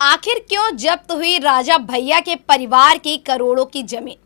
आखिर क्यों जब्त हुई राजा भैया के परिवार की करोड़ों की जमीन।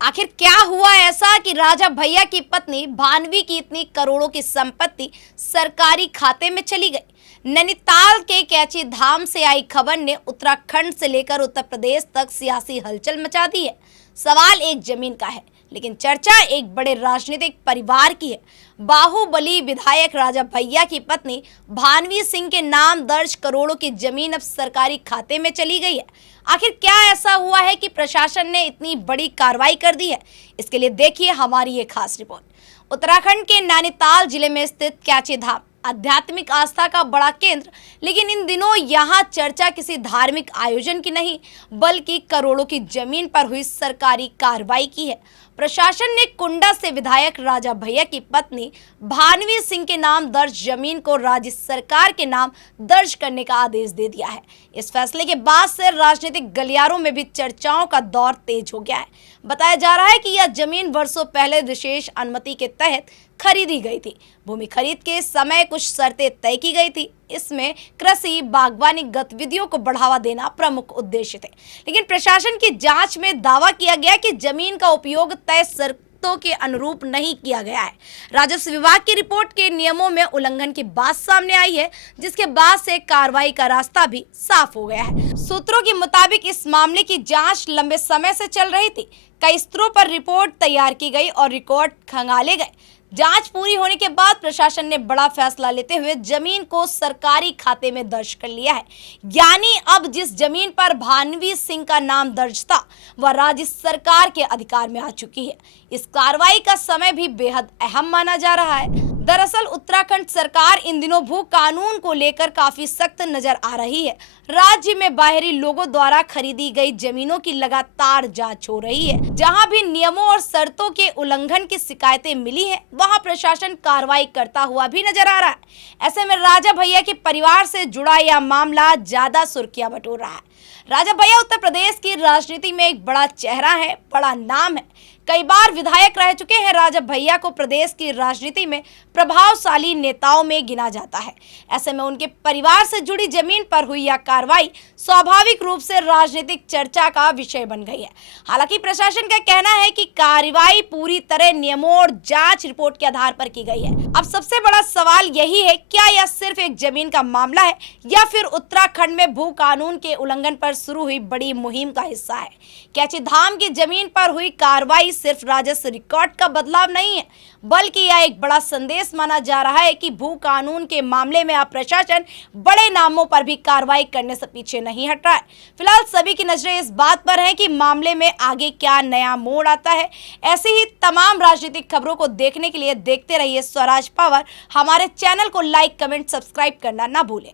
आखिर क्या हुआ ऐसा कि राजा भैया की पत्नी भानवी की इतनी करोड़ों की संपत्ति सरकारी खाते में चली गई। नैनीताल के कैची धाम से आई खबर ने उत्तराखंड से लेकर उत्तर प्रदेश तक सियासी हलचल मचा दी है। सवाल एक जमीन का है, लेकिन चर्चा एक बड़े राजनीतिक परिवार की है। बाहुबली विधायक राजा भैया की पत्नी भानवी सिंह के नाम दर्ज करोड़ों की जमीन अब सरकारी खाते में चली गई है। आखिर क्या ऐसा हुआ है कि प्रशासन ने इतनी बड़ी कार्रवाई कर दी है? इसके लिए देखिए हमारी ये खास रिपोर्ट। उत्तराखंड के नैनीताल जिले में स्थित कैची धाम आध्यात्मिक आस्था का बड़ा केंद्र, लेकिन इन दिनों यहाँ चर्चा किसी धार्मिक आयोजन की नहीं, बल्कि करोड़ों की जमीन पर हुई सरकारी कार्रवाई की है। प्रशासन ने कुंडा से विधायक राजा भैया की पत्नी भानवी सिंह के नाम दर्ज जमीन को राज्य सरकार के नाम दर्ज करने का आदेश दे दिया है। इस फैसले के बाद से राजनीतिक गलियारों में भी चर्चाओं का दौर तेज हो गया है। बताया जा रहा है कि यह जमीन वर्षों पहले विशेष अनुमति के तहत खरीदी गई थी। भूमि खरीद के समय कुछ शर्तें तय की गई थी। इसमें कृषि बागवानी गतिविधियों को बढ़ावा देना प्रमुख उद्देश्य थे, लेकिन प्रशासन की जांच में दावा किया गया कि जमीन का उपयोग तय शर्तों के अनुरूप नहीं किया गया है। राजस्व विभाग की रिपोर्ट के नियमों में उल्लंघन की बात सामने आई है, जिसके बाद से कार्रवाई का रास्ता भी साफ हो गया है। सूत्रों के मुताबिक इस मामले की जांच लंबे समय से चल रही थी। कई स्तरों पर रिपोर्ट तैयार की गई और रिकॉर्ड खंगाले गए। जांच पूरी होने के बाद प्रशासन ने बड़ा फैसला लेते हुए जमीन को सरकारी खाते में दर्ज कर लिया है। यानी अब जिस जमीन पर भानवी सिंह का नाम दर्ज था, वह राज्य सरकार के अधिकार में आ चुकी है। इस कार्रवाई का समय भी बेहद अहम माना जा रहा है। दरअसल उत्तराखंड सरकार इन दिनों भू कानून को लेकर काफी सख्त नजर आ रही है। राज्य में बाहरी लोगों द्वारा खरीदी गई जमीनों की लगातार जांच हो रही है। जहां भी नियमों और शर्तों के उल्लंघन की शिकायतें मिली हैं, वहां प्रशासन कार्रवाई करता हुआ भी नजर आ रहा है। ऐसे में राजा भैया के परिवार से जुड़ा यह मामला ज्यादा सुर्खियां बटोर रहा है। राजा भैया उत्तर प्रदेश की राजनीति में एक बड़ा चेहरा है, बड़ा नाम है। कई बार विधायक रह चुके हैं। राजा भैया को प्रदेश की राजनीति में प्रभावशाली नेताओं में गिना जाता है। ऐसे में उनके परिवार से जुड़ी जमीन पर हुई यह कार्रवाई स्वाभाविक रूप से राजनीतिक चर्चा का विषय बन गई है। हालांकि प्रशासन का कहना है कि कार्रवाई पूरी तरह नियमों और जांच रिपोर्ट के आधार पर की गई है। अब सबसे बड़ा सवाल यही है, क्या यह सिर्फ एक जमीन का मामला है या फिर उत्तराखंड में भू कानून के उल्लंघन पर शुरू हुई बड़ी मुहिम का हिस्सा है? कैची धाम की जमीन पर हुई कार्रवाई सिर्फ राजस्व रिकॉर्ड का बदलाव नहीं है, बल्कि यह एक बड़ा संदेश माना जा रहा है कि भू कानून के मामले में अब प्रशासन बड़े नामों पर भी कार्रवाई करने से पीछे नहीं हट रहा है। फिलहाल सभी की नजरें इस बात पर है कि मामले में आगे क्या नया मोड़ आता है। ऐसी ही तमाम राजनीतिक खबरों को देखने के लिए देखते रहिए स्वराज पावर। हमारे चैनल को लाइक, कमेंट, सब्सक्राइब करना ना भूलें।